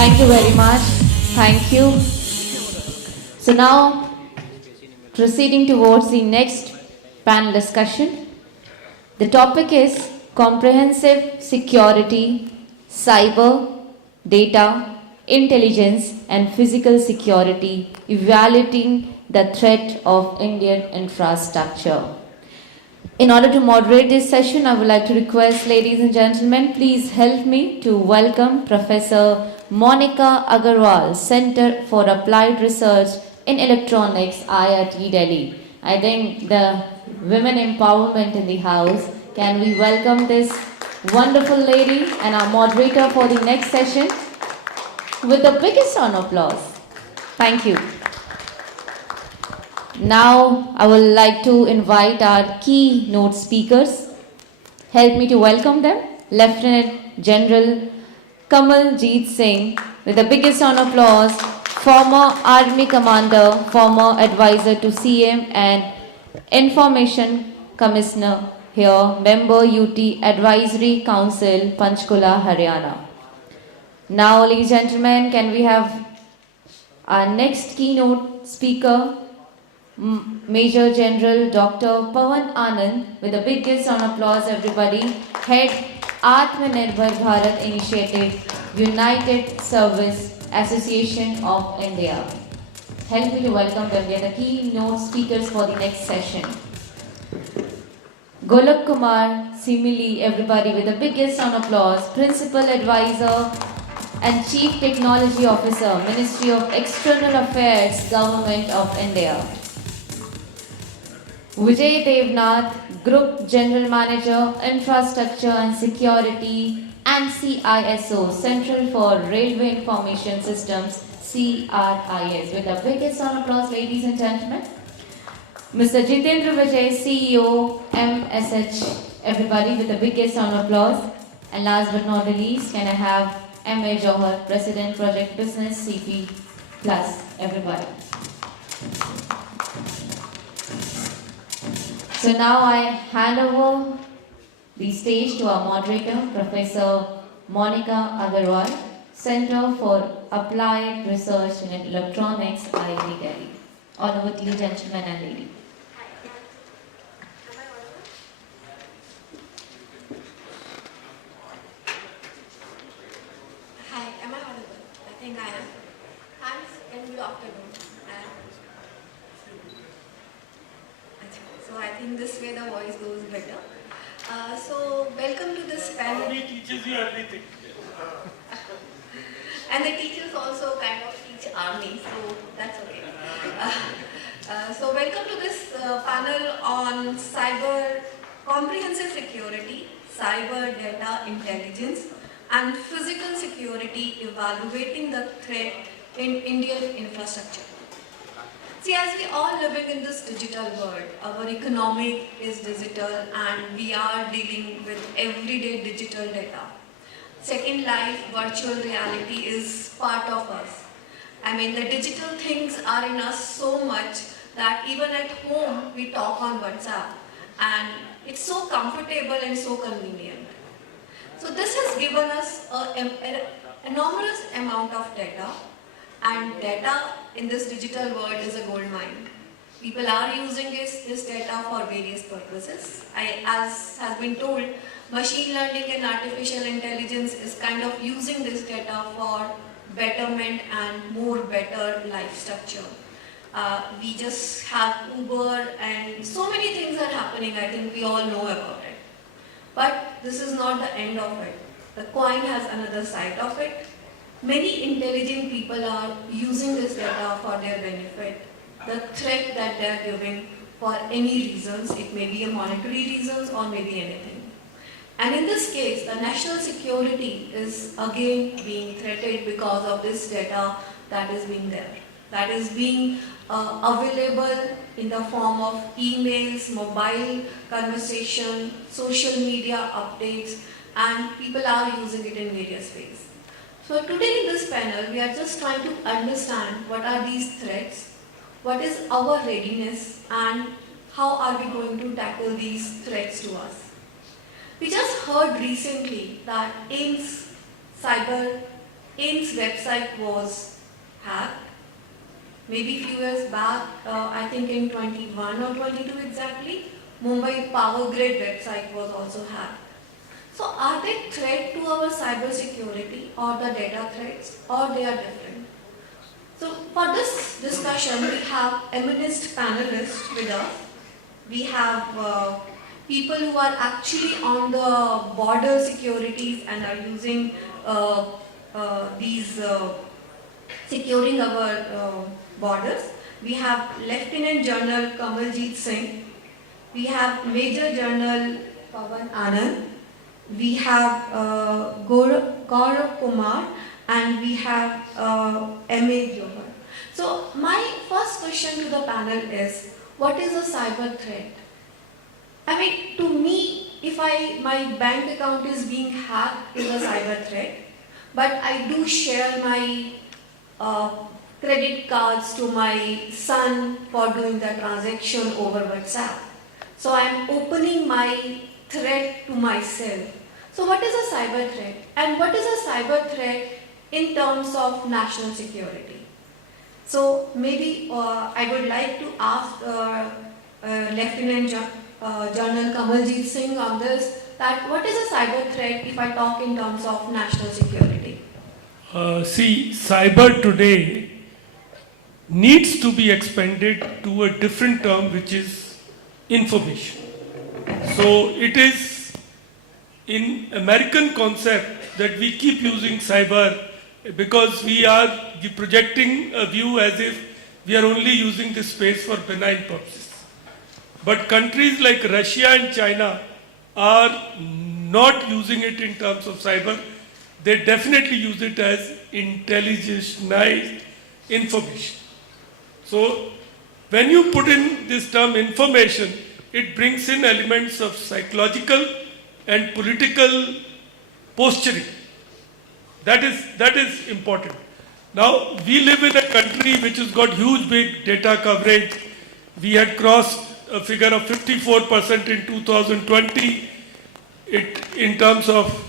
Thank you very much. Thank you. So now, proceeding towards the next panel discussion. The topic is comprehensive security, cyber, data, intelligence and physical security, evaluating the threat of Indian infrastructure. In order to moderate this session, I would like to request, ladies and gentlemen, please help me to welcome Professor Monica Agarwal, Center for Applied Research in Electronics, IIT Delhi. I think the women empowerment in the house. Can we welcome this wonderful lady and our moderator for the next session with the biggest round of applause. Thank you. Now, I would like to invite our keynote speakers. Help me to welcome them. Lieutenant General Kamaljeet Singh, with the biggest round of applause, former Army Commander, former advisor to CM and Information Commissioner here, member UT Advisory Council, Panchkula, Haryana. Now, ladies and gentlemen, can we have our next keynote speaker, Major General Dr. Pawan Anand, with the biggest round of applause, everybody, Head Atmanirbhar Bharat Initiative, United Service Association of India. Help me to welcome them. They are the keynote speakers for the next session. Golok Kumar Simili, everybody, with the biggest round of applause, Principal Advisor and Chief Technology Officer, Ministry of External Affairs, Government of India. Vijay Devnath, Group General Manager, Infrastructure and Security and CISO, Central for Railway Information Systems, CRIS. With the biggest round of applause, ladies and gentlemen. Mr. Jitendra Vijay, CEO, MSH, everybody, with the biggest round of applause. And last but not the least, can I have M.A. Johar, President, Project Business, CP Plus, everybody. So now I hand over the stage to our moderator, Professor Monica Agarwal, Center for Applied Research in Electronics, IIT Delhi. All over to you, gentlemen and ladies. Hi, am I audible? I think I am. Thanks and good afternoon. So I think this way the voice goes better. So welcome to this panel. He teaches you everything. And the teachers also kind of teach army, so that's okay. So welcome to this panel on cyber comprehensive security, cyber data intelligence, and physical security, evaluating the threat in Indian infrastructure. See, as we are living in this digital world, our economy is digital and we are dealing with everyday digital data. Second life, virtual reality is part of us. I mean, the digital things are in us so much that even at home we talk on WhatsApp and it's so comfortable and so convenient. So this has given us an enormous amount of data, and data in this digital world is a gold mine. People are using this data for various purposes. As has been told, machine learning and artificial intelligence is kind of using this data for betterment and more better life structure. We just have Uber and so many things are happening. I think we all know about it. But this is not the end of it. The coin has another side of it. Many intelligent people are using this data for their benefit. The threat that they are giving for any reasons, it may be a monetary reasons or maybe anything. And in this case, the national security is again being threatened because of this data that is being there. That is being available in the form of emails, mobile conversation, social media updates, and people are using it in various ways. So today in this panel, we are just trying to understand what are these threats, what is our readiness, and how are we going to tackle these threats to us. We just heard recently that AIIMS AIMS website was hacked. Maybe few years back, I think in 21 or 22 exactly, Mumbai Power Grid website was also hacked. So are they threat to our cyber security or the data threats, or they are different? So for this discussion, we have eminent panelists with us. We have people who are actually on the border securities and are using these securing our borders. We have Lieutenant General Kamaljeet Singh. We have Major General Pawan Anand. We have Gaurav Kumar, and we have M.A. Johar. So my first question to the panel is, what is a cyber threat? I mean, to me, if my bank account is being hacked, is a cyber threat. But I do share my credit cards to my son for doing the transaction over WhatsApp. So I am opening my threat to myself. So what is a cyber threat? And what is a cyber threat in terms of national security? So maybe I would like to ask Lieutenant General Kamaljeet Singh on this, that what is a cyber threat if I talk in terms of national security? See, cyber today needs to be expanded to a different term, which is information. So it is in American concept that we keep using cyber because we are projecting a view as if we are only using this space for benign purposes. But countries like Russia and China are not using it in terms of cyber. They definitely use it as intelligentized information. So when you put in this term information, it brings in elements of psychological and political posturing. That is important. Now, we live in a country which has got huge big data coverage. We had crossed a figure of 54% in 2020 in terms of,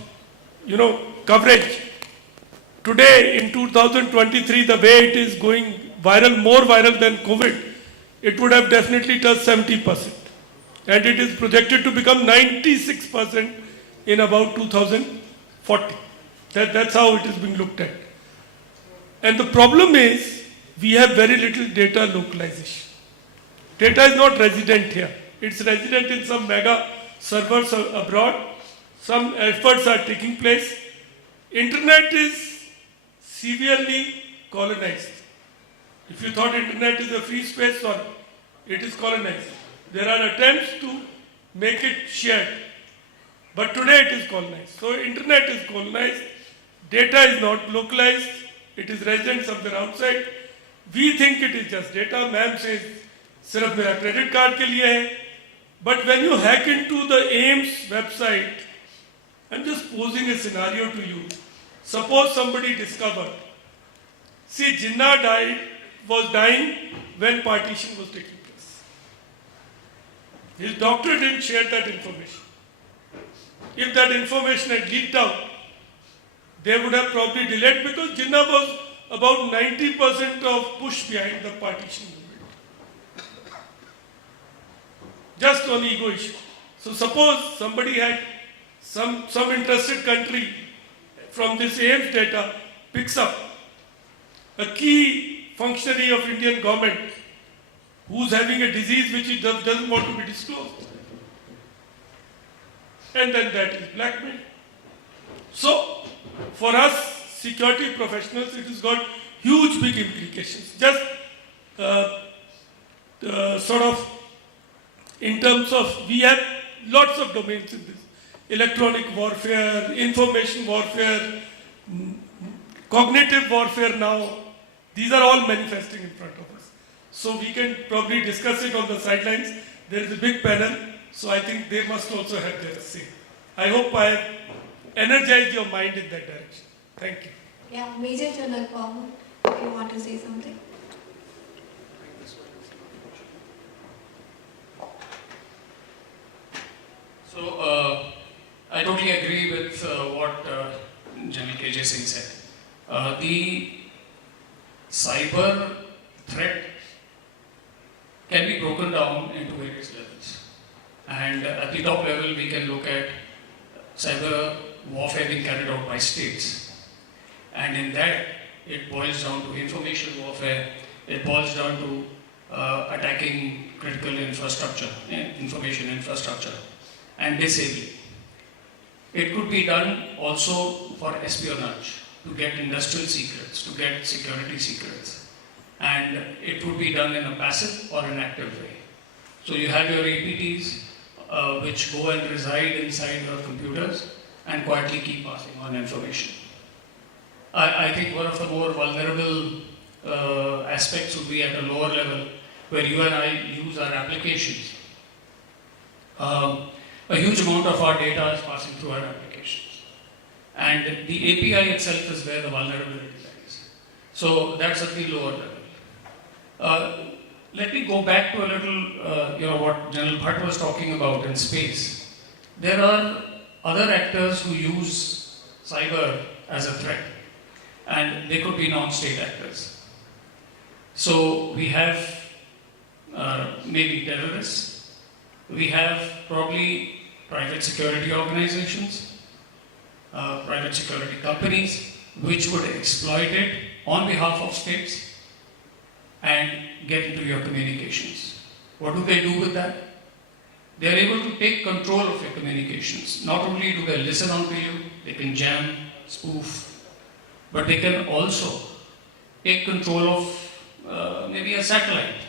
coverage. Today, in 2023, the way it is going viral, more viral than COVID, it would have definitely touched 70%. And it is projected to become 96% in about 2040. That's how it is being looked at. And the problem is, we have very little data localization. Data is not resident here. It's resident in some mega servers abroad. Some efforts are taking place. Internet is severely colonized. If you thought internet is a free space, sorry, it is colonized. There are attempts to make it shared, but today it is colonized. So internet is colonized, data is not localized, it is resident somewhere outside. We think it is just data. Ma'am says, सिर्फ मेरा credit card के लिए है. But when you hack into the AIMS website, I'm just posing a scenario to you. Suppose somebody discovered, see, Jinnah was dying when partition was taking place. His doctor didn't share that information. If that information had leaked out, they would have probably delayed, because Jinnah was about 90% of push behind the partition movement. Just on ego issue. So suppose somebody had some interested country from this AIMS data picks up a key functionary of Indian government who's having a disease which he doesn't want to be disclosed. And then that is blackmail. So, for us security professionals, it has got huge big implications. Just sort of in terms of, we have lots of domains in this. Electronic warfare, information warfare, cognitive warfare now. These are all manifesting in front of us. So we can probably discuss it on the sidelines. There is a big panel, so I think they must also have their say. I hope I have energized your mind in that direction. Thank you. Yeah, Major General Pawan, if you want to say something. So, I totally agree with what General KJ Singh said. The cyber threat can be broken down into various levels. And at the top level, we can look at cyber warfare being carried out by states. And in that, it boils down to information warfare, it boils down to attacking critical infrastructure, information infrastructure, and disabling. It could be done also for espionage, to get industrial secrets, to get security secrets. And it would be done in a passive or an active way. So you have your APTs, which go and reside inside your computers and quietly keep passing on information. I think one of the more vulnerable aspects would be at a lower level, where you and I use our applications. A huge amount of our data is passing through our applications. And the API itself is where the vulnerability lies. So that's at the lower level. Let me go back to a little, what General Bhatt was talking about in space. There are other actors who use cyber as a threat, and they could be non-state actors. So we have maybe terrorists, we have probably private security organizations, private security companies, which would exploit it on behalf of states and get into your communications. What do they do with that? They are able to take control of your communications. Not only do they listen onto you, they can jam, spoof, but they can also take control of maybe a satellite,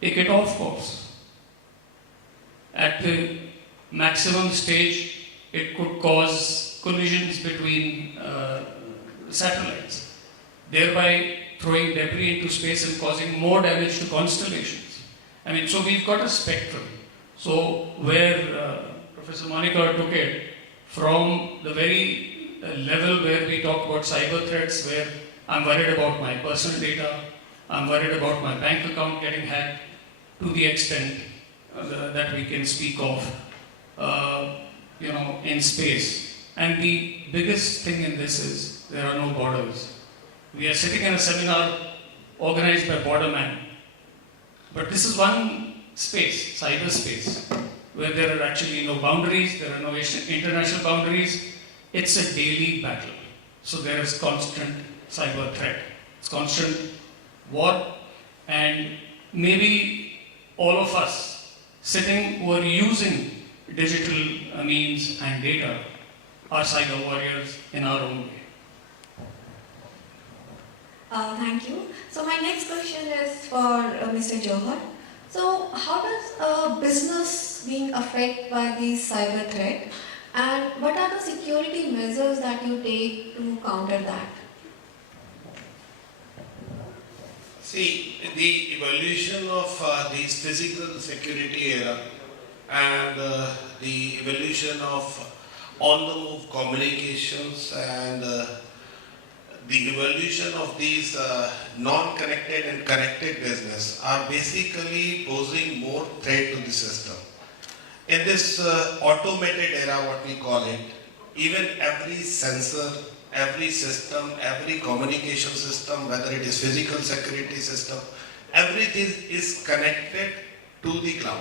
take it off course. At the maximum stage, it could cause collisions between satellites, thereby throwing debris into space and causing more damage to constellations. I mean, so we've got a spectrum. So where Professor Monica took it from the very level where we talk about cyber threats, where I'm worried about my personal data, I'm worried about my bank account getting hacked, to the extent that we can speak of, in space. And the biggest thing in this is there are no borders. We are sitting in a seminar organized by Borderman, but this is one space, cyberspace, where there are actually no boundaries, there are no international boundaries. It's a daily battle. So there is constant cyber threat, it's constant war, and maybe all of us sitting who are using digital means and data are cyber warriors in our own way. Thank you. So my next question is for Mr. Johar. So how does a business being affected by the cyber threat, and what are the security measures that you take to counter that? See, the evolution of these physical security era and the evolution of on-the-move communications and the evolution of these non-connected and connected business are basically posing more threat to the system. In this automated era, what we call it, even every sensor, every system, every communication system, whether it is physical security system, everything is connected to the cloud.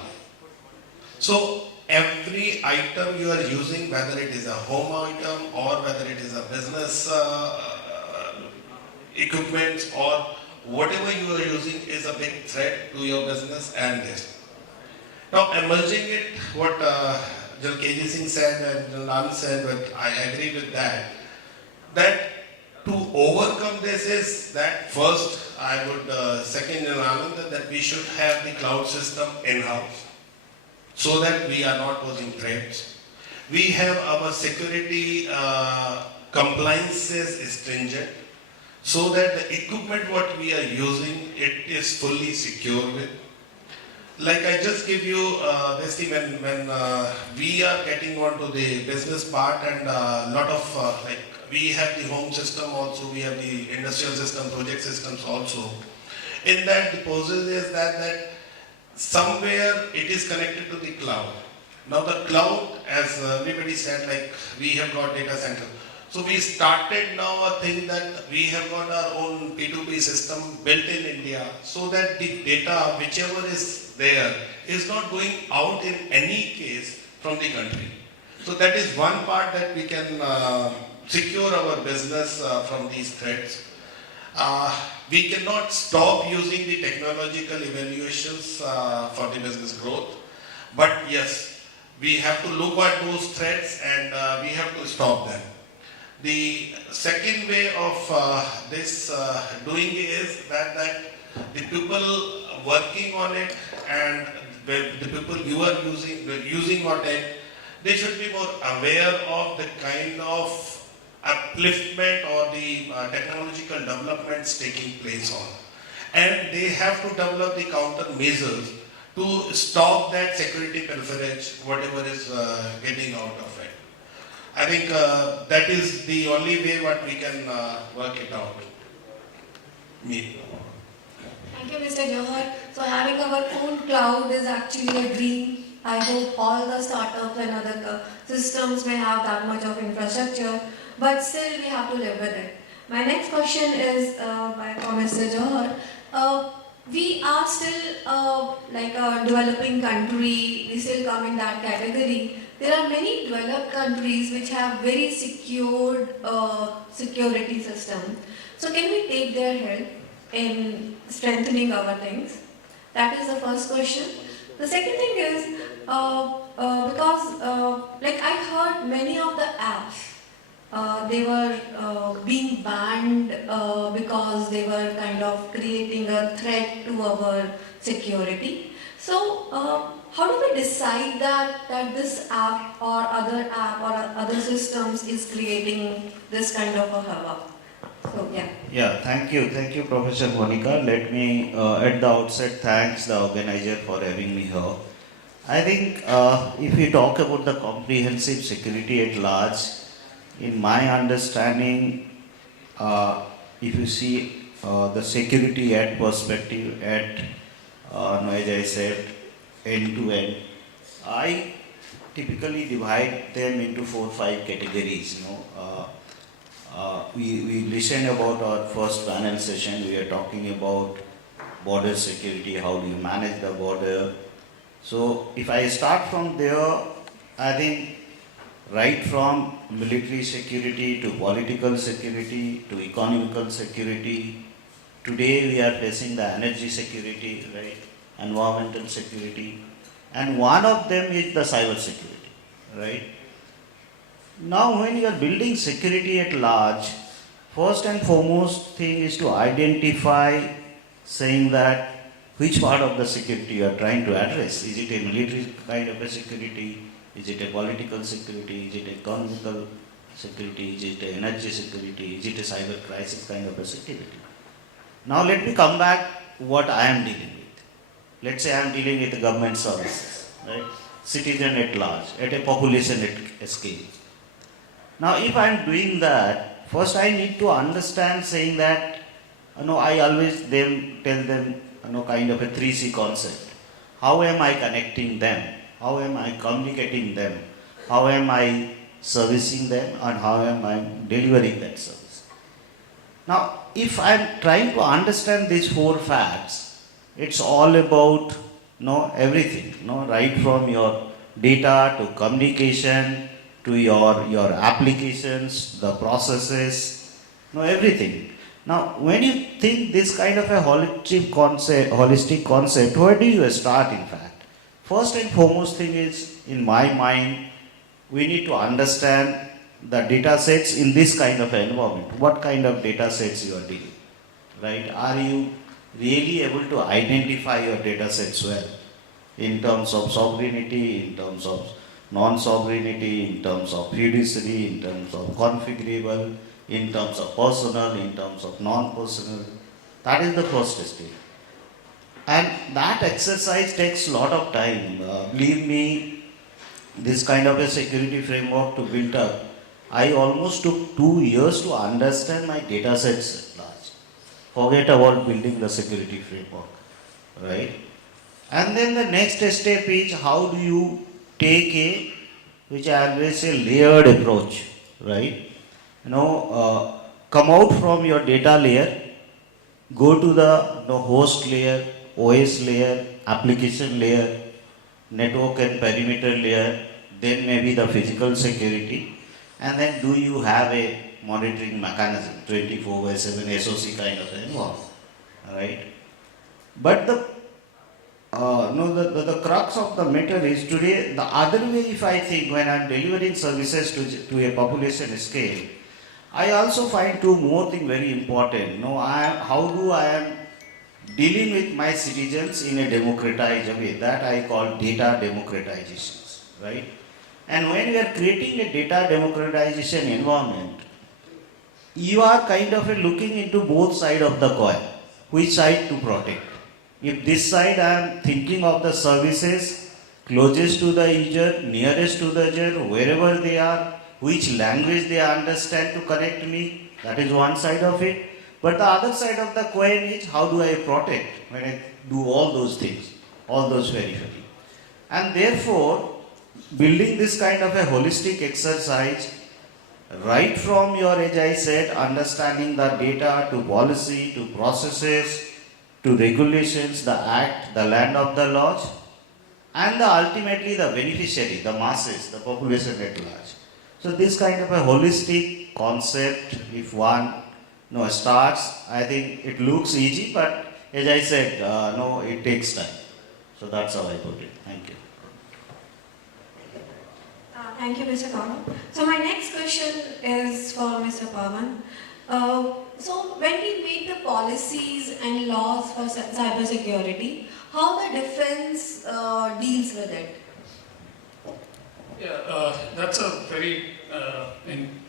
So every item you are using, whether it is a home item or whether it is a business equipment or whatever you are using, is a big threat to your business and this. Now, emerging it, what General KG Singh said and General Anand said, but I agree with that, that to overcome this is that first I would second General Anand that we should have the cloud system in-house so that we are not posing threats. We have our security compliances stringent, so that the equipment what we are using, it is fully secure with. Like I just give you this thing, when we are getting onto the business part and lot of we have the home system also, we have the industrial system, project systems also. In that the process is that somewhere it is connected to the cloud. Now the cloud, as everybody said, like we have got data center. So we started now a thing that we have got our own P2P system built in India so that the data, whichever is there, is not going out in any case from the country. So that is one part that we can secure our business from these threats. We cannot stop using the technological evaluations for the business growth, but yes, we have to look at those threats and we have to stop them. The second way of this doing is that the people working on it and the people you are using on it, they should be more aware of the kind of upliftment or the technological developments taking place on. And they have to develop the countermeasures to stop that security pilferage, whatever is getting out of it. I think that is the only way what we can work it out. Me. Thank you, Mr. Johar. So having our own cloud is actually a dream. I hope all the startups and other systems may have that much of infrastructure, but still we have to live with it. My next question is for Mr. Johar. We are still like a developing country, we still come in that category. There are many developed countries which have very secured security system. So can we take their help in strengthening our things? That is the first question. The second thing is, because like I heard many of the apps, they were being banned because they were kind of creating a threat to our security. So how do we decide that this app or other systems is creating this kind of a havoc? So yeah. Yeah, thank you, Professor Monica. Let me at the outset thanks the organizer for having me here. I think if we talk about the comprehensive security at large, in my understanding, if you see the security at perspective at, as I said, end to end, I typically divide them into 4 or 5 categories. We listened about our first panel session. We are talking about border security. How do you manage the border? So if I start from there, I think right from military security to political security to economical security, today we are facing the energy security, right? Environmental security, and one of them is the cyber security, right? Now when you are building security at large, first and foremost thing is to identify, saying that which part of the security you are trying to address. Is it a military kind of a security? Is it a political security? Is it economical security? Is it an energy security? Is it a cyber crisis kind of a security? Now let me come back what I am dealing with. Let's say I am dealing with government services, right? Citizen at large, at a population at scale. Now if I am doing that, first I need to understand, saying that, I always tell them, kind of a 3C concept. How am I connecting them? How am I communicating them? How am I servicing them? And how am I delivering that service? Now, if I am trying to understand these 4 facts, it's all about everything, right from your data to communication to your applications, the processes, everything. Now, when you think this kind of a holistic concept, where do you start in fact? First and foremost thing is, in my mind, we need to understand the data sets in this kind of environment. What kind of data sets you are dealing, right? Are you really able to identify your data sets well in terms of sovereignty, in terms of non-sovereignty, in terms of fiduciary, in terms of configurable, in terms of personal, in terms of non-personal? That is the first stage. And that exercise takes a lot of time. Believe me, this kind of a security framework to build up, I almost took 2 years to understand my data sets at large. Forget about building the security framework, right? And then the next step is, how do you take which I always say, layered approach, right? come out from your data layer, go to the host layer, OS layer, application layer, network and perimeter layer, then maybe the physical security, and then do you have a monitoring mechanism, 24/7 SOC kind of environment, right? But the crux of the matter is today, the other way if I think when I'm delivering services to a population scale, I also find two more things very important. How do I am dealing with my citizens in a democratized way, that I call data democratization, right? And when we are creating a data democratization environment, you are kind of looking into both sides of the coin, which side to protect. If this side I am thinking of the services closest to the user, nearest to the user, wherever they are, which language they understand to connect me, that is one side of it. But the other side of the coin is how do I protect when I do all those things, all those verifying. And therefore, building this kind of a holistic exercise, right from your, as I said, understanding the data to policy to processes to regulations, the act, the land of the laws, and ultimately the beneficiary, the masses, the population at large. So this kind of a holistic concept, if one starts, I think it looks easy, but as I said, it takes time. So that's how I put it. Thank you. Thank you, Mr. Gaurav. So my next question is for Mr. Pawan. So when we make the policies and laws for cyber security, how the defense deals with it? Yeah, that's a very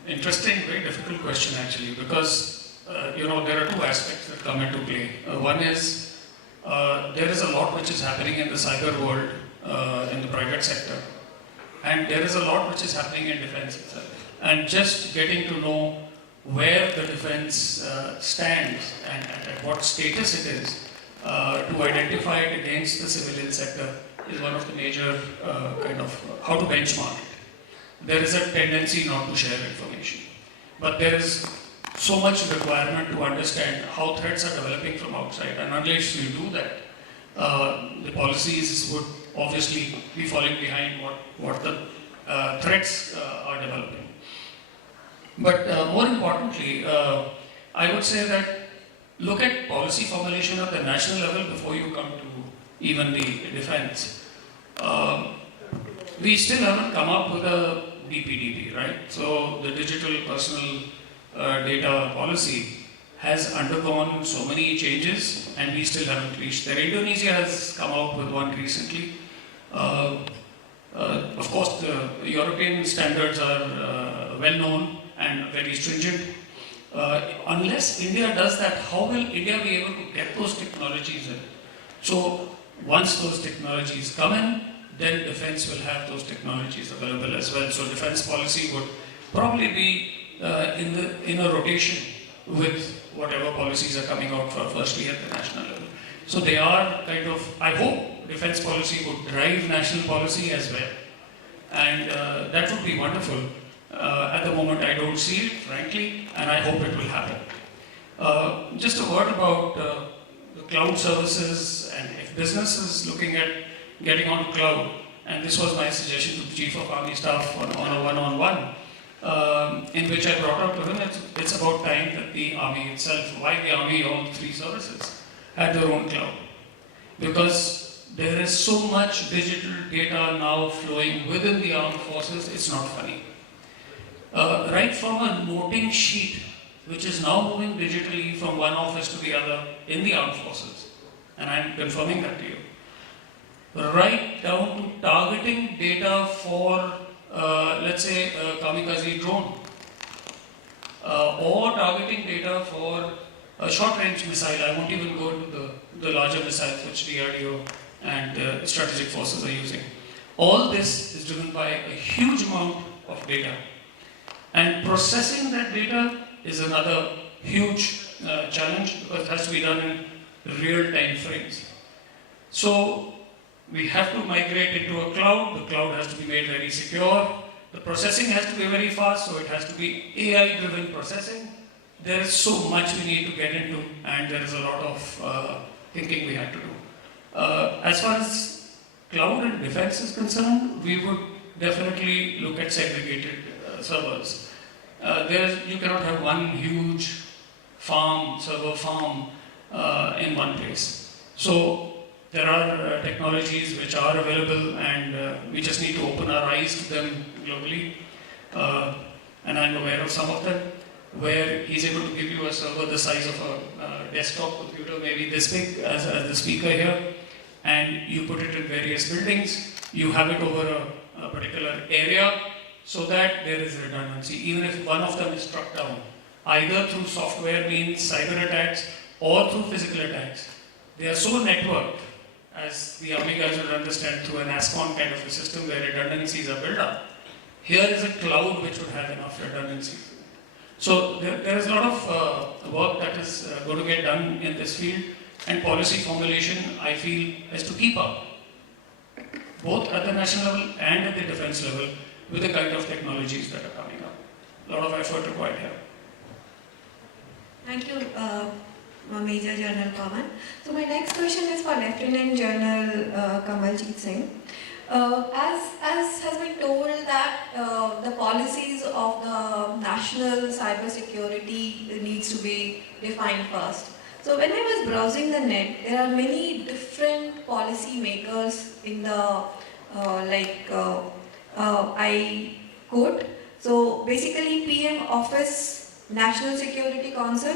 interesting, very difficult question actually, because there are two aspects that come into play. One is there is a lot which is happening in the cyber world, in the private sector, and there is a lot which is happening in defense itself. And just getting to know where the defense stands and at what status it is to identify it against the civilian sector is one of the major kind of how to benchmark it. There is a tendency not to share information, but there is so much requirement to understand how threats are developing from outside, and unless you do that, the policies would obviously be falling behind what the threats are developing. But more importantly, I would say that look at policy formulation at the national level before you come to even the defense. We still haven't come up with a DPDP, right? So the digital personal data policy has undergone so many changes and we still haven't reached there. Indonesia has come out with one recently. Of course, the European standards are well known and very stringent. Unless India does that, how will India be able to get those technologies in? So once those technologies come in, then defense will have those technologies available as well. So defense policy would probably be in a rotation with whatever policies are coming out for firstly at the national level. So they are kind of, I hope defense policy would drive national policy as well. And that would be wonderful. At the moment I don't see it, frankly, and I hope it will happen. Just a word about the cloud services, and if business is looking at getting on cloud, and this was my suggestion to the Chief of Army Staff on a one-on-one, in which I brought out to him it's about time that the Army itself, why the Army owned 3 services, had their own cloud. Because there is so much digital data now flowing within the armed forces, it's not funny. Right from a noting sheet, which is now moving digitally from one office to the other in the armed forces, and I'm confirming that to you, right down to targeting data for, let's say, a kamikaze drone, or targeting data for a short-range missile. I won't even go to the larger missiles which DRDO and strategic forces are using. All this is driven by a huge amount of data. And processing that data is another huge challenge because it has to be done in real time frames. So we have to migrate into a cloud. The cloud has to be made very secure. The processing has to be very fast, so it has to be AI-driven processing. There is so much we need to get into, and there is a lot of thinking we have to do. As far as cloud and defense is concerned, we would definitely look at segregated servers. You cannot have one huge server farm in one place. So there are technologies which are available, and we just need to open our eyes to them globally. And I'm aware of some of them, where he's able to give you a server the size of a desktop computer, maybe this big as the speaker here, and you put it in various buildings, you have it over a particular area, so that there is redundancy. Even if one of them is struck down, either through software means, cyber attacks, or through physical attacks, they are so networked, as the army guys would understand, through an ASCON kind of a system where redundancies are built up. Here is a cloud which would have enough redundancy. So there is a lot of work that is going to get done in this field, and policy formulation, I feel, has to keep up, both at the national level and at the defense level, with the kind of technologies that are coming up. A lot of effort required here. Thank you, Major General Pawan. So my next question is for Lieutenant General Kamaljeet Singh. As has been told that the policies of the national cyber security needs to be defined first. So when I was browsing the net, there are many different policy makers in the I quote. So basically PM Office, National Security Council,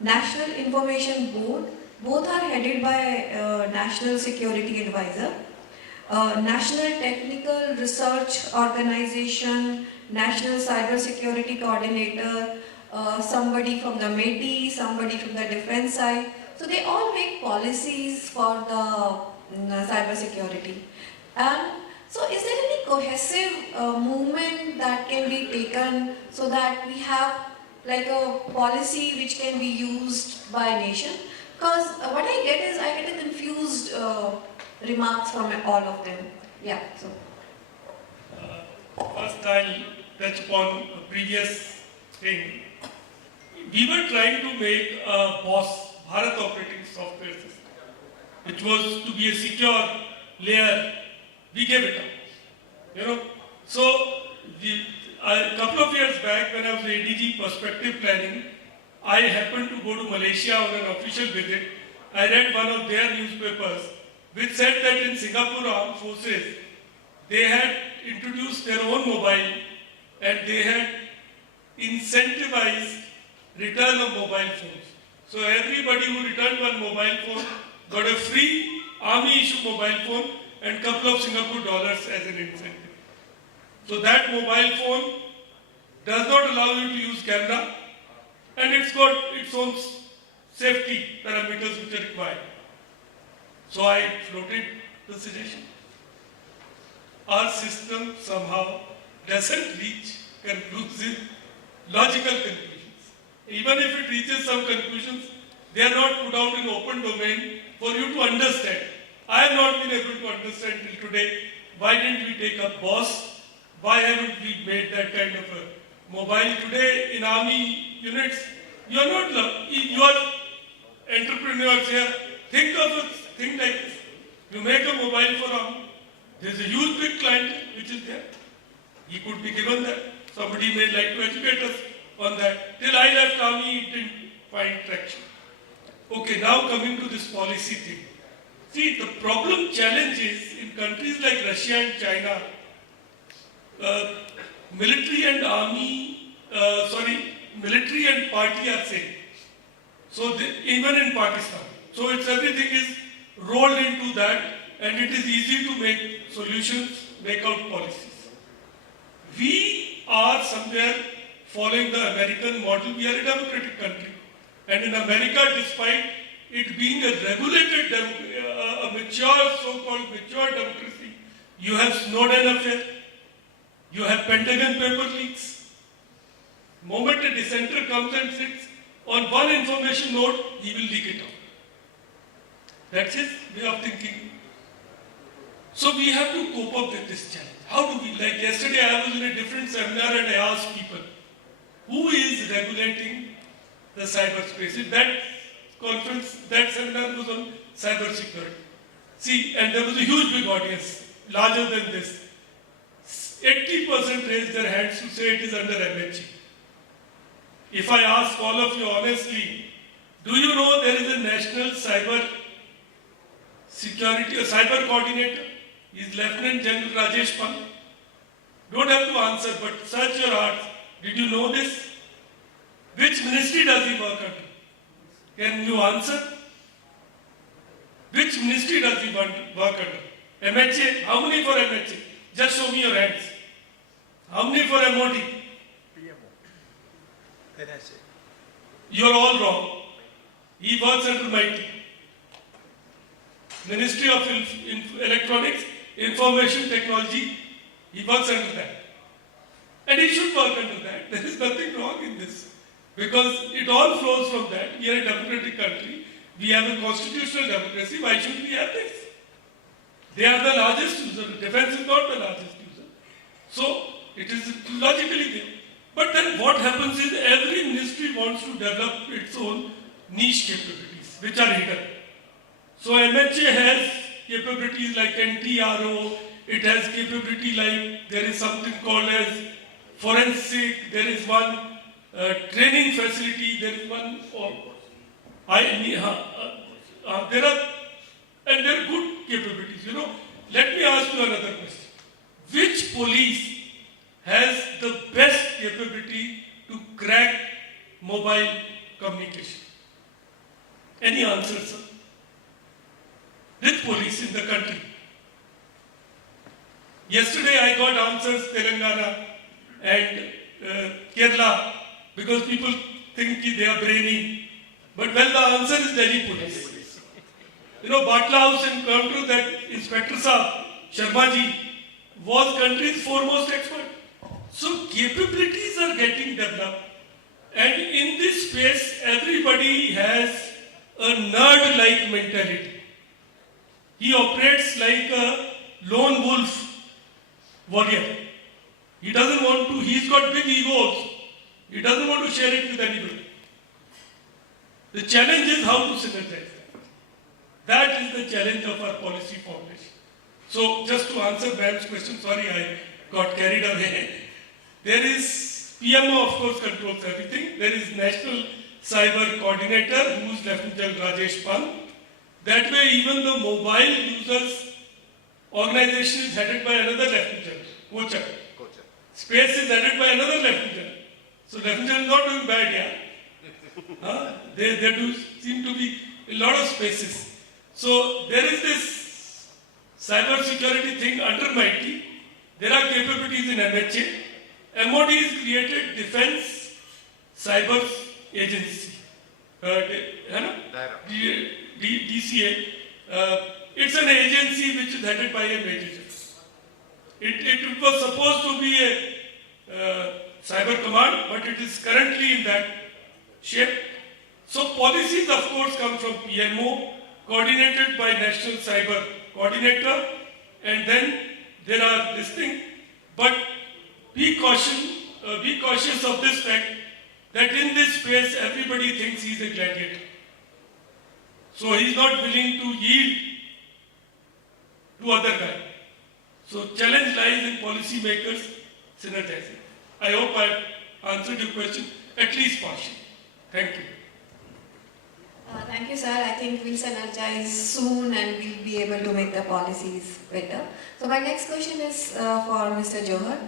National Information Board, both are headed by National Security Advisor. National Technical Research Organization, National Cyber Security Coordinator, somebody from the MITI, somebody from the defense side. So they all make policies for the cyber security. And so is there any cohesive movement that can be taken so that we have like a policy which can be used by a nation? Because what I get is I get a confused remarks from all of them. Yeah, so. First, I'll touch upon a previous thing. We were trying to make a BOSS, Bharat Operating Software System, which was to be a secure layer. We gave it up. So a couple of years back, when I was ADG Perspective Planning, I happened to go to Malaysia on an official visit. I read one of their newspapers, which said that in Singapore Armed Forces, they had introduced their own mobile and they had incentivized return of mobile phones. So everybody who returned one mobile phone got a free army issue mobile phone and a couple of Singapore dollars as an incentive. So that mobile phone does not allow you to use camera, and it's got its own safety parameters which are required. So I floated the suggestion. Our system somehow doesn't reach conclusive, logical conclusions. Even if it reaches some conclusions, they are not put out in open domain for you to understand. I have not been able to understand till today, why didn't we take up BOSS? Why haven't we made that kind of a mobile? Today in army units, you are entrepreneurs here. Think of a thing like this. You make a mobile for army. There's a huge big client which is there. He could be given that. Somebody may like to educate us on that. Till I left army, it didn't find traction. Okay, now coming to this policy thing. See, the problem challenge is in countries like Russia and China, military and party are same. So even in Pakistan. So it's everything is rolled into that, and it is easy to make solutions, make out policies. We are somewhere following the American model. We are a democratic country. And in America, despite it being a regulated, a mature, so-called mature democracy, you have Snowden affair, you have Pentagon paper leaks. Moment a dissenter comes and sits on one information node, he will leak it out. That's his way of thinking. So we have to cope up with this challenge. How do we, like yesterday I was in a different seminar and I asked people, who is regulating the cyberspace? In that conference, that seminar was on cyber security. See, and there was a huge big audience, larger than this. 80% raised their hands to say it is under MHE. If I ask all of you honestly, do you know there is a national cyber security, a cyber coordinator? He is Lieutenant General Rajesh Pant. Don't have to answer, but search your hearts. Did you know this? Which ministry does he work under? Can you answer? Which ministry does he work under? MHA? How many for MHA? Just show me your hands. How many for MOD? You're all wrong. He works under MIT. Ministry of Electronics, Information Technology, he works under that. And he should work under that. There is nothing wrong in this. Because it all flows from that. We are a democratic country. We have a constitutional democracy. Why should we have this? They are the largest user. Defense is not the largest user. So, it is logically there. But then what happens is every ministry wants to develop its own niche capabilities, which are hidden. So MHA has capabilities like NTRO, it has capability like there is something called as forensic, there is one training facility, there is one there are good capabilities. You know, let me ask you another question. Which police has the best capability to crack mobile communication? Any answer, sir? Which police in the country? Yesterday I got answers Telangana and Kerala because people think they are brainy. But well, the answer is Delhi police. You know, Batla House in Coimbatore, that Inspector Saab, Sharma ji, was country's foremost expert. So capabilities are getting developed. And in this space, everybody has a nerd-like mentality. He operates like a lone wolf warrior. He doesn't want to, he's got big egos. He doesn't want to share it with anybody. The challenge is how to synergize that. That is the challenge of our policy formulation. So just to answer Bam's question, sorry I got carried away. There is PMO, of course, controls everything. There is National Cyber Coordinator, who is Lieutenant General Rajesh Pant. That way, even the mobile users organization is headed by another Lieutenant General, Kochak. Space is headed by another Lieutenant General. So Lieutenant General is not doing bad, yeah. There do seem to be a lot of spaces. So there is this cyber security thing under MIT. There are capabilities in MHA. MOD is created Defense Cyber Agency. DCA. It's an agency which is headed by a major. It was supposed to be a cyber command, but it is currently in that shape. So policies, of course, come from PMO, coordinated by National Cyber Coordinator, and then there are this thing. But be cautious of this fact that in this space everybody thinks he's a gladiator. So he's not willing to yield to other guy. So challenge lies in policy makers synergizing. I hope I've answered your question at least partially. Thank you. Thank you, sir. I think we'll synergize soon and we'll be able to make the policies better. So my next question is for Mr. Johar.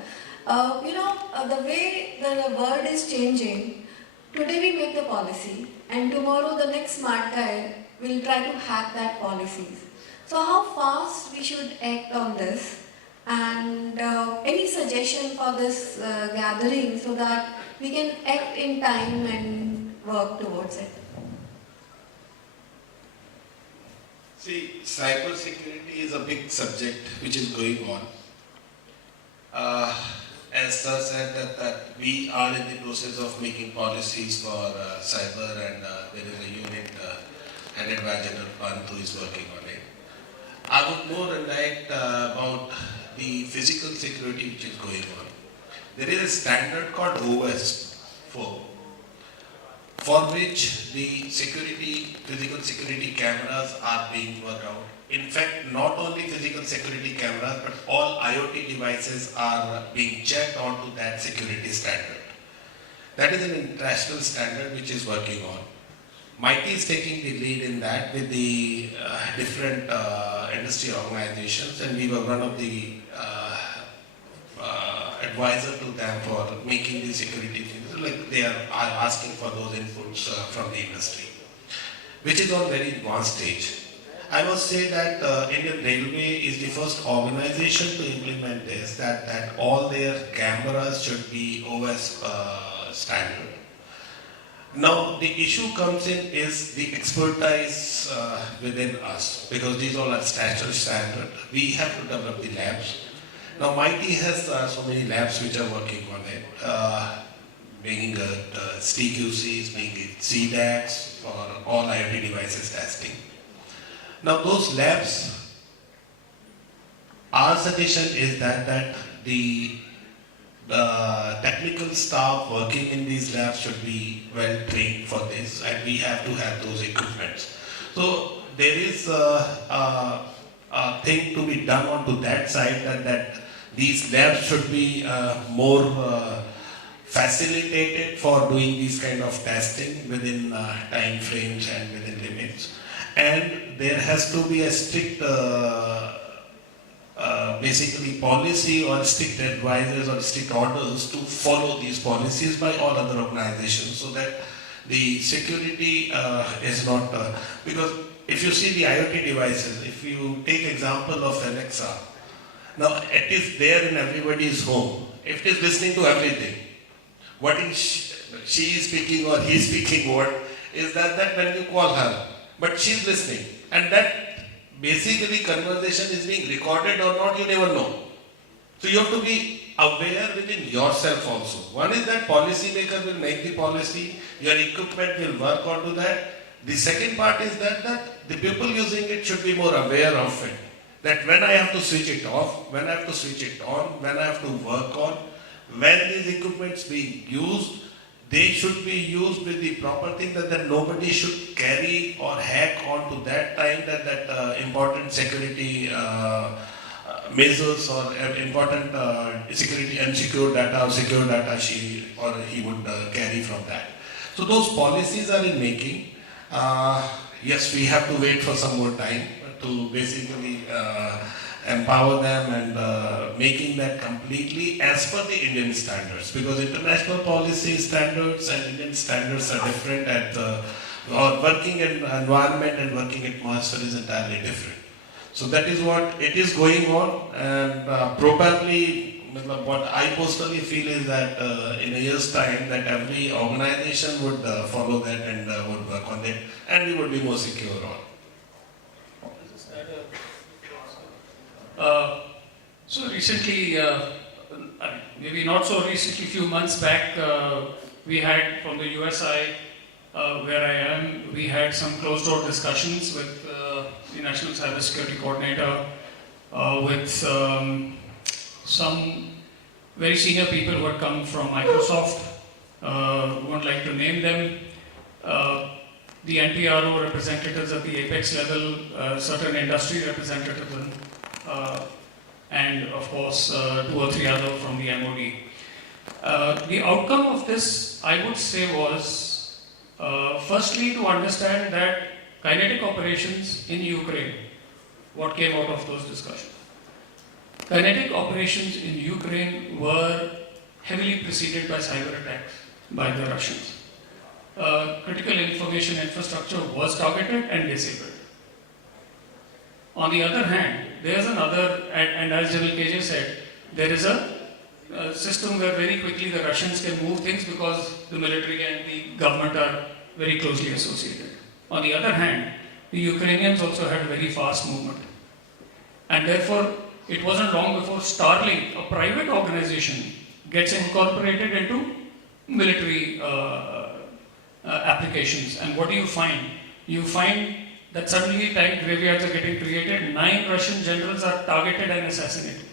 The way the world is changing, today we make the policy and tomorrow the next smart guy will try to hack that policies. So how fast we should act on this, and any suggestion for this gathering so that we can act in time and work towards it? See, cyber security is a big subject which is going on. As sir said that we are in the process of making policies for cyber, and there is a unit headed by General Pant who is working on it. I would more enlighten about the physical security which is going on. There is a standard called OS4, for which the physical security cameras are being worked out. In fact, not only physical security cameras, but all IoT devices are being checked onto that security standard. That is an international standard which is working on. MIT is taking the lead in that with the different industry organizations, and we were one of the advisor to them for making the security things. Like they are asking for those inputs from the industry, which is on very advanced stage. I must say that Indian Railway is the first organization to implement this, that all their cameras should be OS standard. Now the issue comes in is the expertise within us, because these all are statutory standard. We have to develop the labs. Now MIT has so many labs which are working on it, being it STQCs, being it CDACs for all IoT devices testing. Now those labs, our suggestion is that the technical staff working in these labs should be well trained for this, and we have to have those equipments. So there is a thing to be done onto that side, that these labs should be more facilitated for doing these kind of testing within time frames and within limits. And there has to be a strict basically policy or strict advices or strict orders to follow these policies by all other organizations, so that the security is not, because if you see the IoT devices, if you take example of Alexa, now it is there in everybody's home. It is listening to everything. What is she is speaking or he is speaking, what is that when you call her, but she is listening, and that basically conversation is being recorded or not, you never know. So you have to be aware within yourself also. One is that policy maker will make the policy, your equipment will work onto that. The second part is that the people using it should be more aware of it. That when I have to switch it off, when I have to switch it on, when I have to work on, when these equipments being used, they should be used with the proper thing, that nobody should carry or hack onto that time that important security measures or important security and secure data or secure data she or he would carry from that. So those policies are in making. Yes, we have to wait for some more time to basically empower them and making that completely as per the Indian standards, because international policy standards and Indian standards are different, and our working environment and working atmosphere is entirely different. So that is what it is going on, and probably what I personally feel is that in a year's time that every organization would follow that and would work on it, and we would be more secure on. So recently, maybe not so recently, few months back, we had from the USI, where I am, we had some closed-door discussions with the National Cybersecurity Coordinator, with some very senior people who had come from Microsoft. Wouldn't like to name them. The NPRO representatives at the apex level, certain industry representatives, and of course 2 or 3 other from the MOD. The outcome of this, I would say, was firstly to understand that kinetic operations in Ukraine, what came out of those discussions. Kinetic operations in Ukraine were heavily preceded by cyber attacks by the Russians. Critical information infrastructure was targeted and disabled. On the other hand, there is another, and as General KJ said, there is a system where very quickly the Russians can move things because the military and the government are very closely associated. On the other hand, the Ukrainians also had very fast movement. And therefore, it wasn't long before Starlink, a private organization, gets incorporated into military applications. And what do you find? You find that suddenly time graveyards are getting created. 9 Russian generals are targeted and assassinated.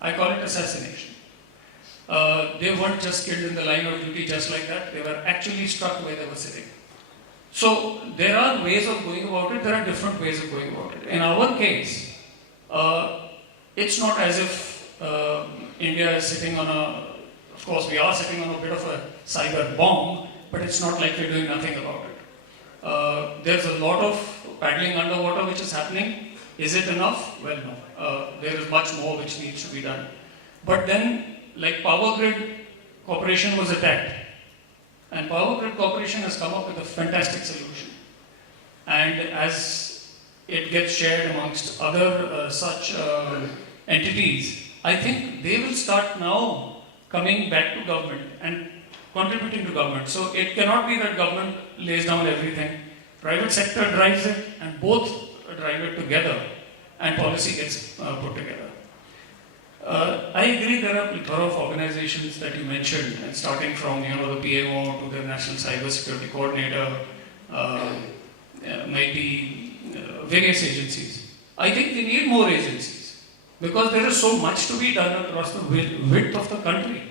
I call it assassination. They weren't just killed in the line of duty just like that, they were actually struck where they were sitting. So there are ways of going about it, there are different ways of going about it. In our case, it's not as if India is sitting on of course we are sitting on a bit of a cyber bomb, but it's not like we're doing nothing about it. There's a lot of paddling underwater which is happening. Is it enough? Well, no. There is much more which needs to be done. But then, like Power Grid Corporation was attacked, and Power Grid Corporation has come up with a fantastic solution. And as it gets shared amongst other such entities, I think they will start now coming back to government and contributing to government. So it cannot be that government lays down everything. Private sector drives it, and both drive it together, and policy gets put together. I agree there are a plethora of organizations that you mentioned, and starting from the PMO to the National Cyber Security Coordinator, maybe various agencies. I think we need more agencies because there is so much to be done across the width of the country.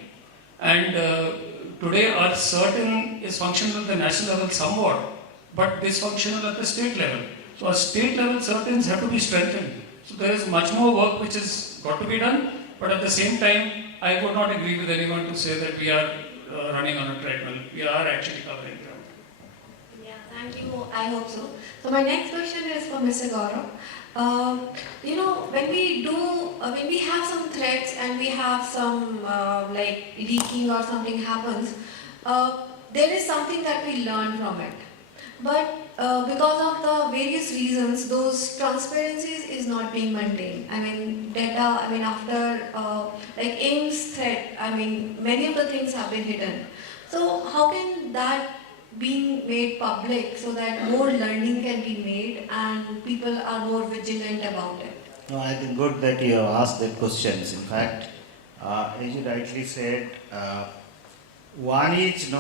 And today our CERT is functional at the national level somewhat, but dysfunctional at the state level. So our state level CERTs have to be strengthened. So there is much more work which has got to be done, but at the same time, I would not agree with anyone to say that we are running on a treadmill. We are actually covering ground. Yeah, thank you. I hope so. So my next question is for Mr. Gaurav. When we have some threats and we have some like leaking or something happens, there is something that we learn from it. But because of the various reasons, those transparencies is not being maintained. I mean, after like AIMS threat, many of the things have been hidden. So how can that being made public so that more learning can be made and people are more vigilant about it? No, I think good that you have asked that questions. In fact, as you rightly said, one is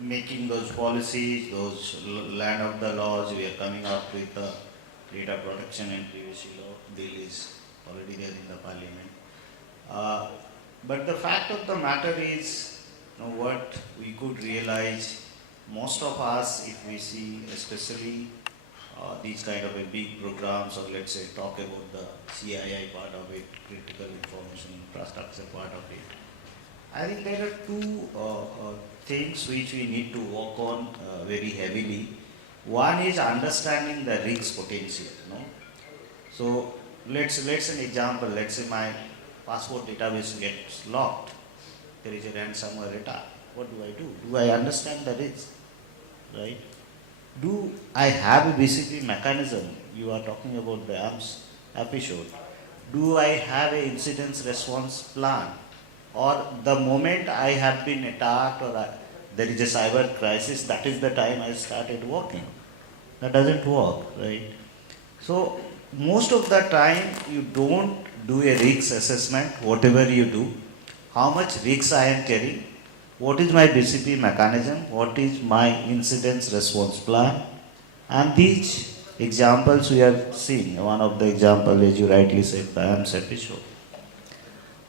making those policies, those land of the laws. We are coming up with the data protection and privacy law. Bill is already there in the parliament. But the fact of the matter is, what we could realize, most of us, if we see especially these kind of a big programs, or let's say talk about the CII part of it, critical information infrastructure part of it, I think there are two things which we need to work on very heavily. One is understanding the risk potential. So let's an example. Let's say my passport database gets locked. There is a ransomware attack. What do? Do I understand the risk? Right? Do I have a BCP mechanism? You are talking about the AMS episode. Do I have an incident response plan? Or the moment I have been attacked or there is a cyber crisis, that is the time I started working. That doesn't work, right? So most of the time you don't do a risk assessment, whatever you do. How much risk I am carrying? What is my BCP mechanism? What is my incident response plan? And these examples we are seeing. One of the examples, as you rightly said, the AMS episode.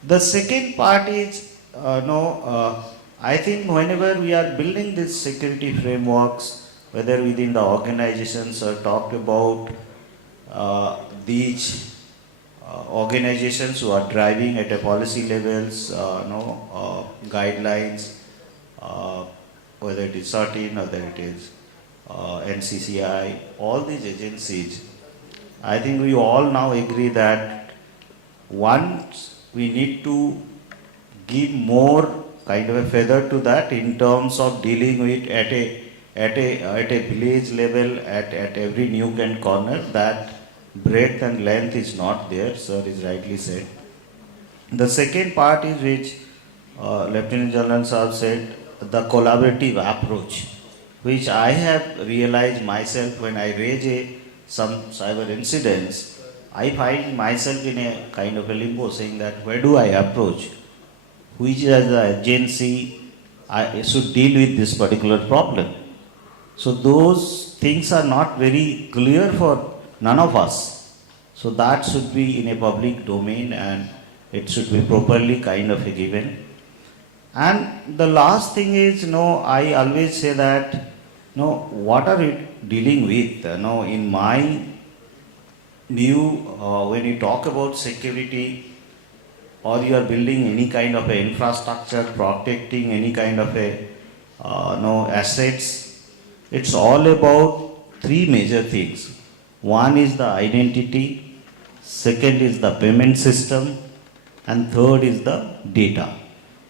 The second part is, I think whenever we are building these security frameworks, whether within the organizations or talked about these organizations who are driving at a policy levels, guidelines, whether it is CERT, whether it is NCCI, all these agencies, I think we all now agree that once we need to give more kind of a feather to that in terms of dealing with at a village level, at every nook and corner, that breadth and length is not there, sir is rightly said. The second part is which Lieutenant General Saab said, the collaborative approach, which I have realized myself when I raise some cyber incidents. I find myself in a kind of a limbo saying that where do I approach? Which as the agency I should deal with this particular problem? So those things are not very clear for none of us. So that should be in a public domain and it should be properly kind of a given. And the last thing is, I always say that, what are we dealing with? In my view, when you talk about security or you are building any kind of a infrastructure, protecting any kind of a, assets, it's all about three major things. One is the identity, second is the payment system, and third is the data.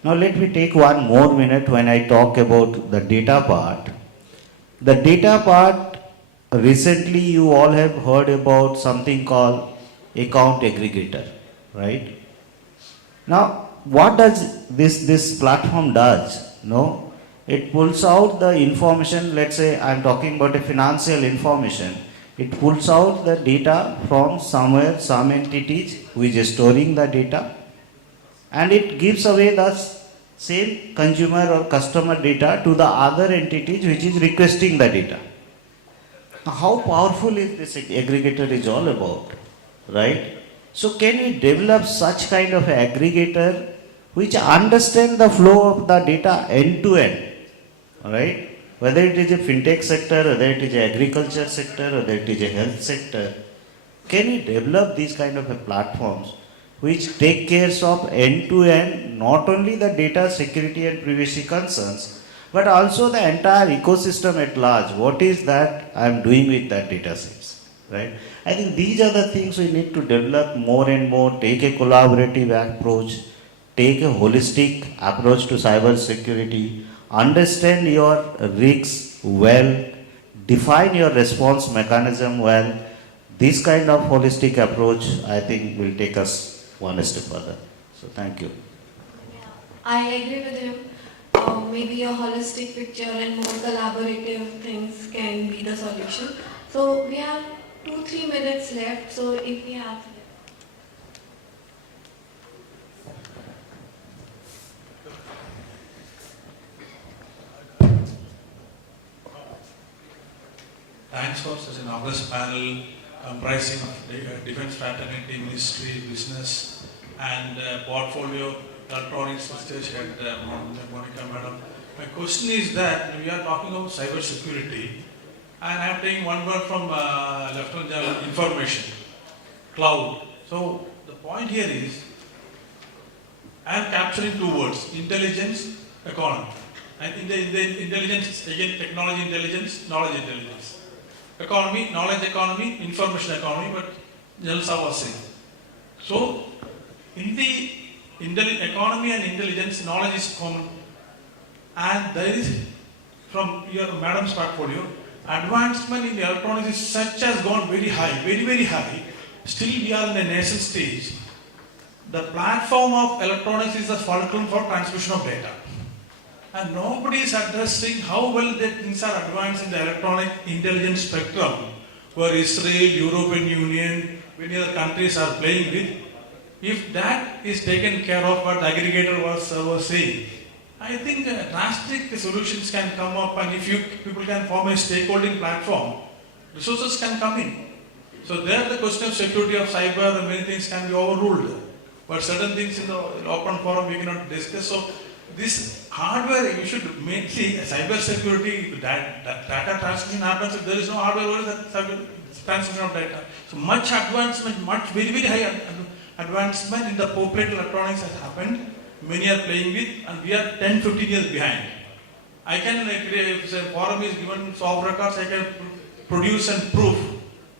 Now let me take one more minute when I talk about the data part. The data part, recently you all have heard about something called account aggregator, right? Now what does this platform does? It pulls out the information, let's say I'm talking about a financial information. It pulls out the data from somewhere, some entities who is storing the data, and it gives away the same consumer or customer data to the other entities which is requesting the data. Now, how powerful is this aggregator is all about, right? So can we develop such kind of an aggregator which understand the flow of the data end to end, right? Whether it is a fintech sector, whether it is a agriculture sector, whether it is a health sector, can we develop these kind of a platforms which take care of end to end not only the data security and privacy concerns, but also the entire ecosystem at large. What is that I am doing with that data sets, right? I think these are the things we need to develop more and more, take a collaborative approach, take a holistic approach to cyber security, understand your risks well, define your response mechanism well. This kind of holistic approach, I think, will take us one step further. So thank you. I agree with him. Maybe a holistic picture and more collaborative things can be the solution. So we have 2-3 minutes left. So if we have Thanks for such an august panel comprising of defense fraternity, ministry, business, and portfolio electronics research head, Monica Madam. My question is that we are talking about cyber security, and I am taking one word from Lieutenant General, information, cloud. So the point here is, I am capturing two words: intelligence, economy. And in the intelligence, again, technology intelligence, knowledge intelligence. Economy, knowledge economy, information economy, but Jalsa was saying. So, in the economy and intelligence, knowledge is common. And there is, from your madam's portfolio, advancement in the electronics is such has gone very high, very, very high. Still we are in the nascent stage. The platform of electronics is the fulcrum for transmission of data. And nobody is addressing how well the things are advanced in the electronic intelligence spectrum, where Israel, European Union, many other countries are playing with. If that is taken care of, what the aggregator was saying, I think drastic solutions can come up, and if people can form a stakeholding platform, resources can come in. So there the question of security of cyber and many things can be overruled. But certain things in the open forum we cannot discuss. So this hardware, you should see cyber security, data transmission happens. If there is no hardware, what is that transmission of data? So much advancement, very, very high advancement in the populated electronics has happened. Many are playing with, and we are 10-15 years behind. I can, if a forum is given soft records, I can produce and proof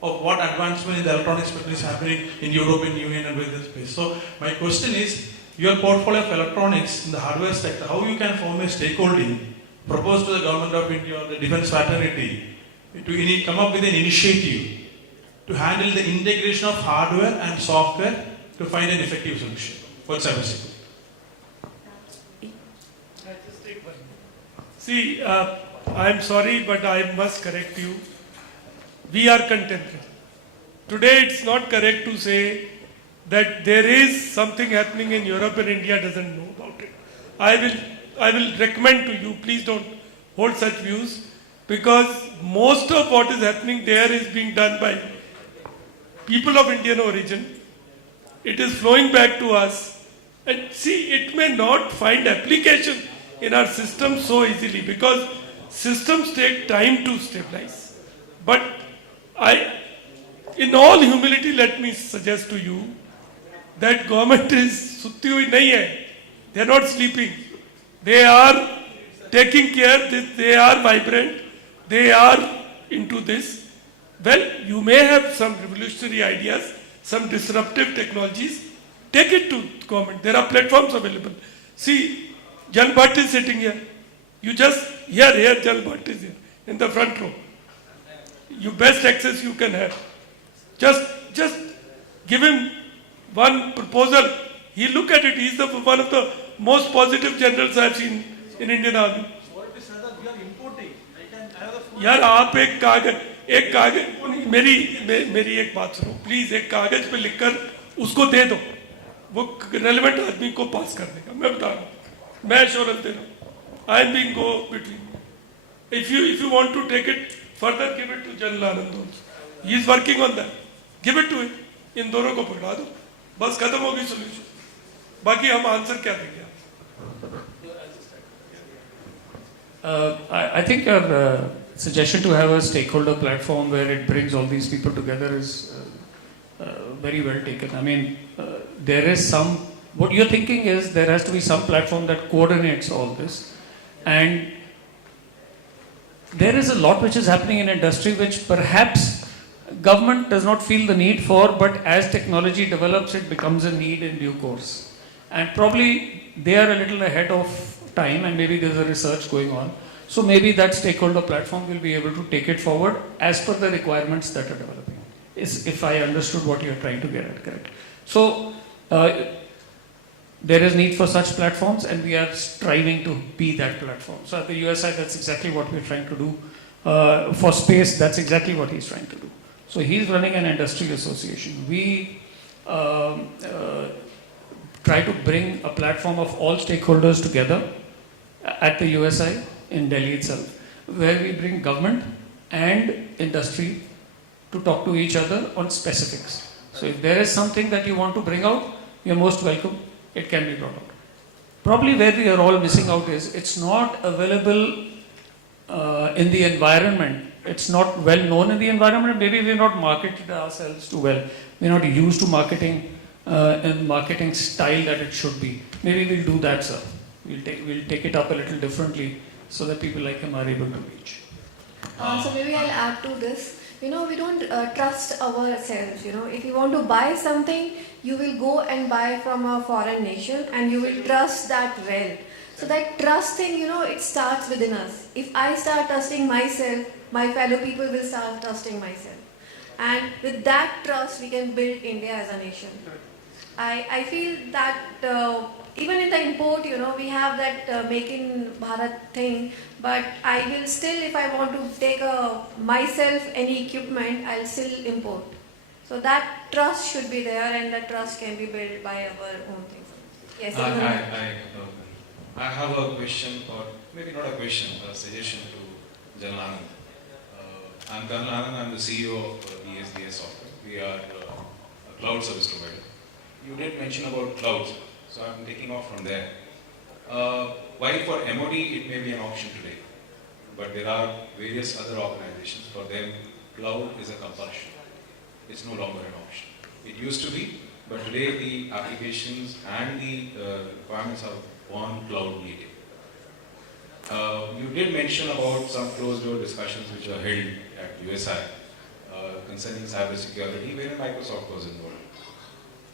of what advancement in the electronics spectrum is happening in European Union and various space. So my question is, your portfolio of electronics in the hardware sector, how you can form a stakeholding, propose to the government of India or the defense fraternity to come up with an initiative to handle the integration of hardware and software to find an effective solution for cybersecurity. See, I'm sorry, but I must correct you. We are contemporary. Today it's not correct to say that there is something happening in Europe and India doesn't know about it. I will recommend to you, please don't hold such views. because most of what is happening there is being done by people of Indian origin. It is flowing back to us. And see, it may not find application in our system so easily because systems take time to stabilize. But in all humility, let me suggest to you that government is sutti hui nahi hai. They are not sleeping. They are taking care. They are vibrant. They are into this. Well, you may have some revolutionary ideas, some disruptive technologies. Take it to government. There are platforms available. See, Jal Bhatt is sitting here. You just, here, Jal Bhatt is here, in the front row. You best access you can have. Just give him one proposal. He look at it. He's one of the most positive generals I've seen in Indian Army. यार आप एक कागज मेरी एक बात सुनो please एक कागज पे लिखकर उसको दे दो वो रेलेवेंट आदमी को पास कर देगा मैं बता रहा हूँ मैं एश्योरेंस दे रहा हूँ I am being go between if you want to take it further give it to general Anand he is working on that give it to him इन दोनों को पकड़ा दो बस खत्म होगी सोल्यूशन बाकी हम आंसर क्या देंगे I think your suggestion to have a stakeholder platform where it brings all these people together is very well taken. I mean, there is some, what you're thinking is there has to be some platform that coordinates all this. And there is a lot which is happening in industry which perhaps government does not feel the need for, but as technology develops, it becomes a need in due course. And probably they are a little ahead of time and maybe there's a research going on. So maybe that stakeholder platform will be able to take it forward as per the requirements that are developing. If I understood what you're trying to get at, correct. So there is need for such platforms and we are striving to be that platform. So at the USI, that's exactly what we're trying to do. For space, that's exactly what he's trying to do. So he's running an industry association. We try to bring a platform of all stakeholders together at the USI in Delhi itself, where we bring government and industry to talk to each other on specifics. So if there is something that you want to bring out, you're most welcome. It can be brought out. Probably where we are all missing out is it's not available in the environment. It's not well known in the environment. Maybe we're not marketed ourselves too well. We're not used to marketing in marketing style that it should be. Maybe we'll do that, sir. We'll take it up a little differently so that people like him are able to reach. So maybe I'll add to this. We don't trust ourselves. If you want to buy something, you will go and buy from a foreign nation and you will trust that well. So that trust thing, it starts within us. If I start trusting myself, my fellow people will start trusting myself. And with that trust, we can build India as a nation. I feel that even in the import, we have that Make in Bharat thing, but I will still, if I want to take myself any equipment, I'll still import. So that trust should be there and that trust can be built by our own things. Yes, I have a question, or maybe not a question, a suggestion to Janal Anand. I'm Janal Anand, I'm the CEO of DSDS Software. We are a cloud service provider. You did mention about clouds, so I'm taking off from there. While for MOD it may be an option today, but there are various other organizations, for them cloud is a compulsion. It's no longer an option. It used to be, but today the applications and the requirements are on cloud native. You did mention about some closed door discussions which are held at USI concerning cyber security, where Microsoft was involved.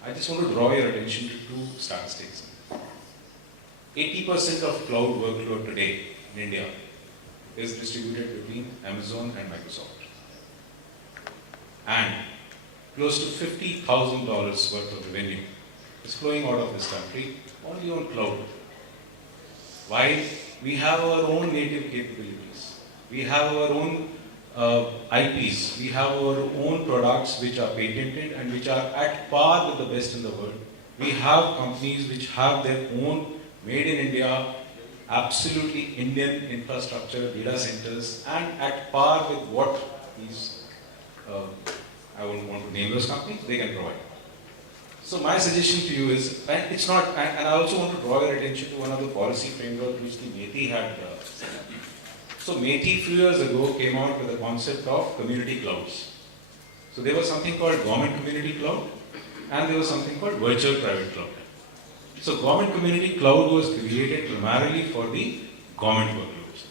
I just want to draw your attention to two statistics. 80% of cloud workload today in India is distributed between Amazon and Microsoft. And close to $50,000 worth of revenue is flowing out of this country only on cloud. While we have our own native capabilities, we have our own IPs, we have our own products which are patented and which are at par with the best in the world. We have companies which have their own made in India absolutely Indian infrastructure, data centers, and at par with what these, I won't want to name those companies, they can provide. So my suggestion to you is, and it's not, and I also want to draw your attention to one of the policy framework which the MeitY had set up. So MeitY few years ago came out with the concept of community clouds. So there was something called government community cloud, and there was something called virtual private cloud. So government community cloud was created primarily for the government workloads.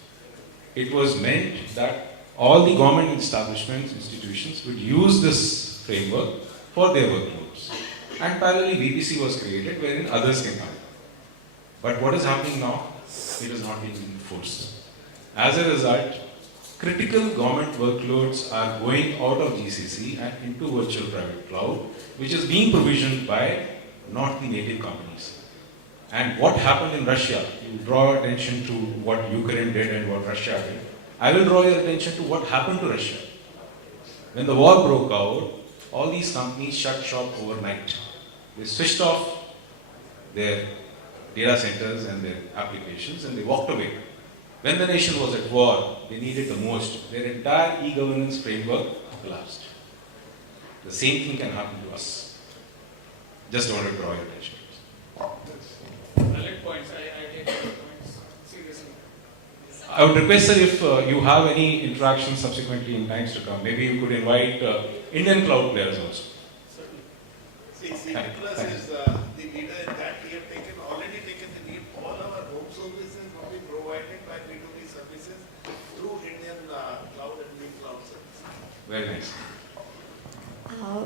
It was meant that all the government establishments, institutions would use this framework for their workloads. And parallelly VPC was created wherein others can come. But what is happening now? It is not being enforced. As a result, critical government workloads are going out of GCC and into virtual private cloud, which is being provisioned by not the native companies. And what happened in Russia, you draw attention to what Ukraine did and what Russia did. I will draw your attention to what happened to Russia. When the war broke out, all these companies shut shop overnight. They switched off their data centers and their applications and they walked away. When the nation was at war, they needed the most. Their entire e-governance framework collapsed. The same thing can happen to us. Just want to draw your attention. Valid points. I take your points seriously. I would request, sir, if you have any interaction subsequently in times to come, maybe you could invite Indian cloud players also. See, CD Plus is the leader in that. We have already taken the lead. All our home services will be provided by B2B services through Indian cloud and new cloud services. Very nice.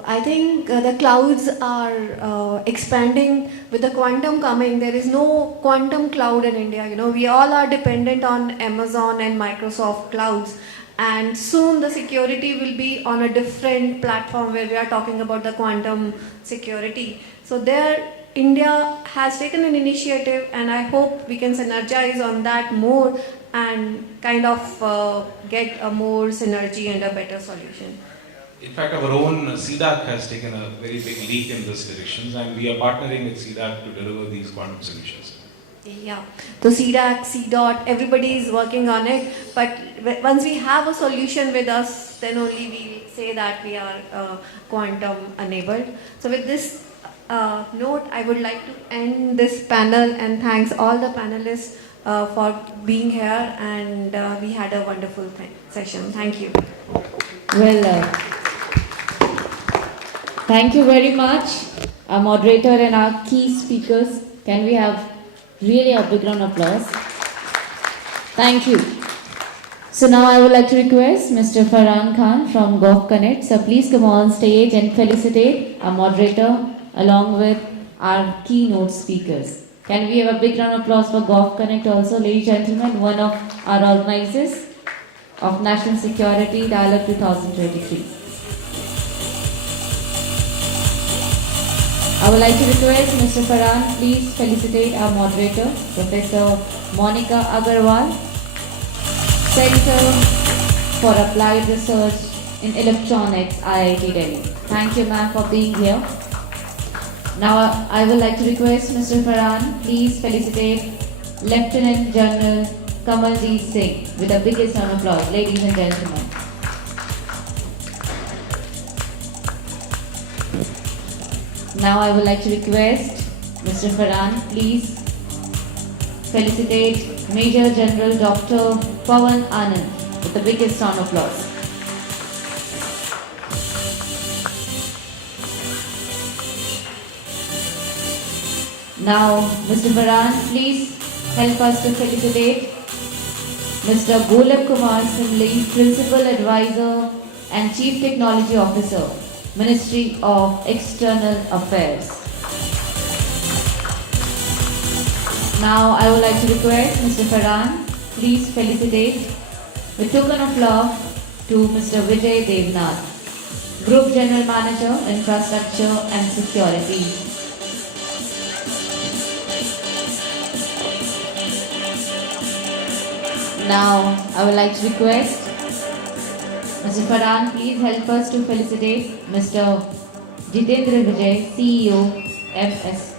I think the clouds are expanding with the quantum coming. There is no quantum cloud in India. You know, we all are dependent on Amazon and Microsoft clouds. And soon the security will be on a different platform where we are talking about the quantum security. So there, India has taken an initiative, and I hope we can synergize on that more and kind of get a more synergy and a better solution. In fact, our own CDAC has taken a very big leap in this direction, and we are partnering with CDAC to deliver these quantum solutions. Yeah, so CDAC, CDOT, everybody is working on it, but once we have a solution with us, then only we say that we are quantum enabled. So with this note, I would like to end this panel and thanks all the panelists for being here, and we had a wonderful session. Thank you. Well, thank you very much, our moderator and our key speakers. Can we have really a big round of applause? Thank you. So now I would like to request Mr. Farhan Khan from Golf Connect. So please come on stage and felicitate our moderator along with our keynote speakers. Can we have a big round of applause for Golf Connect also, ladies and gentlemen, one of our organizers of National Security Dialogue 2023. I would like to request Mr. Farhan, please felicitate our moderator, Professor Monica Agarwal, Center for Applied Research in Electronics, IIT Delhi. Thank you, ma'am, for being here. Now, I would like to request Mr. Farhan, please felicitate Lieutenant General Kamaljeet Singh with the biggest round of applause, ladies and gentlemen. Now I would like to request Mr. Farhan, please felicitate Major General Dr. Pawan Anand with the biggest round of applause. Now, Mr. Farhan, please help us to felicitate Mr. Golab Kumar Simli, Principal Advisor and Chief Technology Officer, Ministry of External Affairs. Now I would like to request Mr. Farhan, please felicitate with token of love to Mr. Vijay Devnath, Group General Manager, Infrastructure and Security. Now I would like to request Mr. Farhan, please help us to felicitate Mr. Jitendra Vijay, CEO, MS.